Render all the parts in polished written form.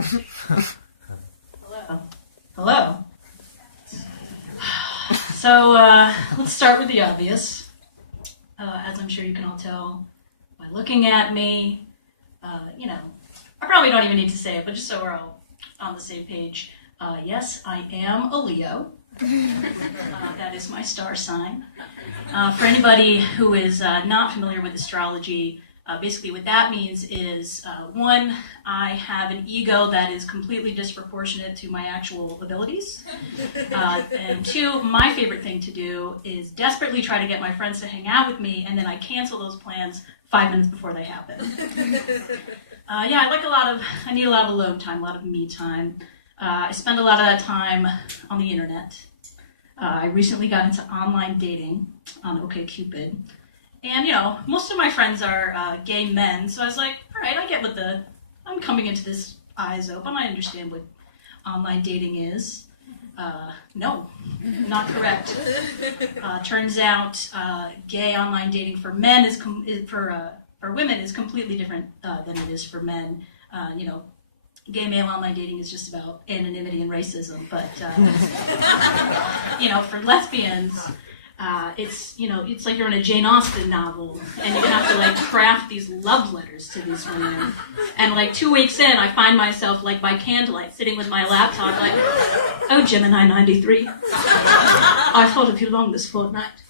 Hello. Hello. So let's start with the obvious. As I'm sure you can all tell by looking at me, I probably don't even need to say it, but just so we're all on the same page. Yes, I am a Leo. That is my star sign. For anybody who is not familiar with astrology, basically what that means is, one, I have an ego that is completely disproportionate to my actual abilities. And two, my favorite thing to do is desperately try to get my friends to hang out with me, and then I cancel those plans 5 minutes before they happen. I need a lot of alone time, a lot of me time. I spend a lot of that time on the internet. I recently got into online dating on OkCupid. And, most of my friends are gay men, so I was like, all right, I get I'm coming into this eyes open. I understand what online dating is. No, not correct. Turns out gay online dating for men for women is completely different than it is for men. Gay male online dating is just about anonymity and racism, but for lesbians, it's like you're in a Jane Austen novel, and you have to craft these love letters to these women. And 2 weeks in, I find myself by candlelight, sitting with my laptop, oh, Gemini 93, I thought of you long this fortnight.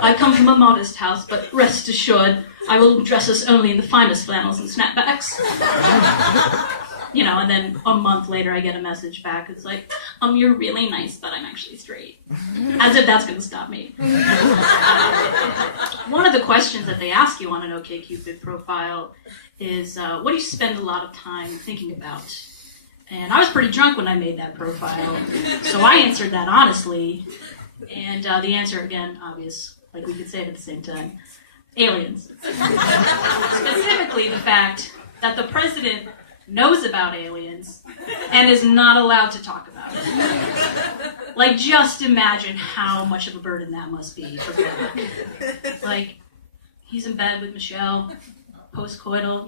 I come from a modest house, but rest assured, I will dress us only in the finest flannels and snapbacks. And then a month later I get a message back. It's like, you're really nice, but I'm actually straight. As if that's going to stop me. One of the questions that they ask you on an OkCupid profile is, what do you spend a lot of time thinking about? And I was pretty drunk when I made that profile, so I answered that honestly. And the answer, again, obvious, we could say it at the same time. Aliens. Specifically the fact that the president knows about aliens and is not allowed to talk about it. Just imagine how much of a burden that must be for Barack. He's in bed with Michelle, post-coital,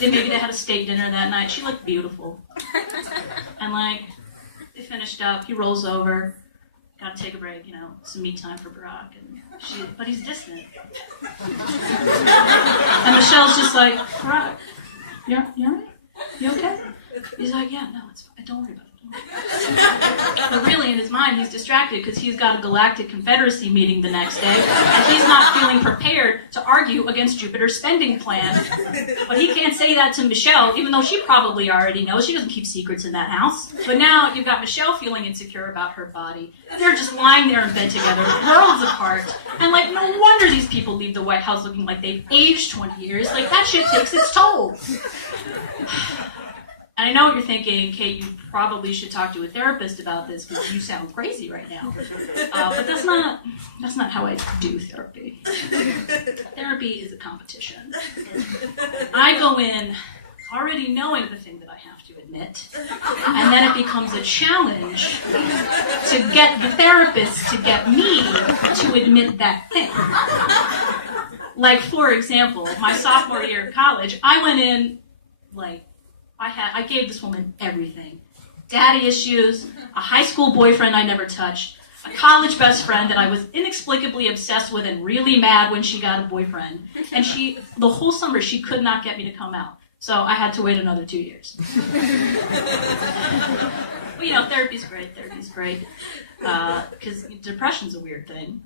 maybe they had a steak dinner that night. She looked beautiful. And they finished up, he rolls over, gotta take a break, some me time for Barack. But he's distant. And Michelle's just like, Barack, you all right? You okay? He's like, yeah, no, it's fine. Don't worry about it. But really, in his mind, he's distracted because he's got a Galactic Confederacy meeting the next day, and he's not feeling prepared to argue against Jupiter's spending plan. But he can't say that to Michelle, even though she probably already knows. She doesn't keep secrets in that house. But now you've got Michelle feeling insecure about her body. They're just lying there in bed together, worlds apart. And no wonder these people leave the White House looking like they've aged 20 years. That shit takes its toll. And I know what you're thinking, Kate, you probably should talk to a therapist about this because you sound crazy right now. But that's not how I do therapy. Therapy is a competition. I go in already knowing the thing that I have to admit, and then it becomes a challenge to get the therapist to get me to admit that thing. For example, my sophomore year of college, I went in I gave this woman everything. Daddy issues, a high school boyfriend I never touched, a college best friend that I was inexplicably obsessed with and really mad when she got a boyfriend. And the whole summer, she could not get me to come out. So I had to wait another 2 years. But, therapy's great. Because depression's a weird thing.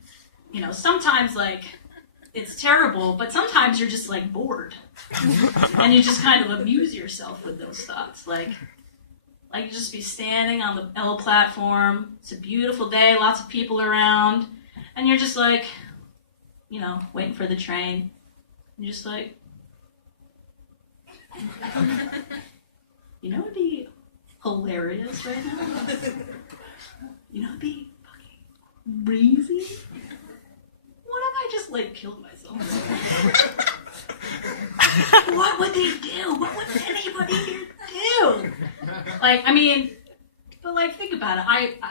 Sometimes, it's terrible, but sometimes you're just bored. And you just kind of amuse yourself with those thoughts. You just be standing on the L platform. It's a beautiful day, lots of people around. And you're just waiting for the train. You're just it'd be hilarious right now? It'd be fucking breezy? What if I just killed myself? What would they do? What would anybody here do? Think about it.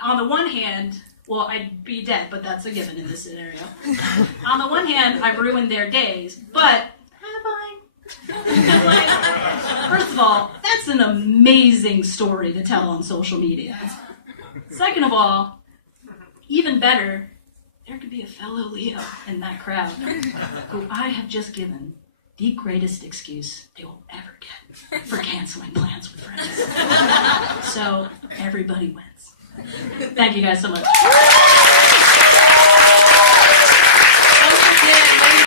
On the one hand, I'd be dead, but that's a given in this scenario. On the one hand, I've ruined their days, but have I? First of all, that's that's an amazing story to tell on social media. Second of all, even better, there could be a fellow Leo in that crowd who I have just given the greatest excuse they will ever get for canceling plans with friends. So everybody wins. Thank you guys so much.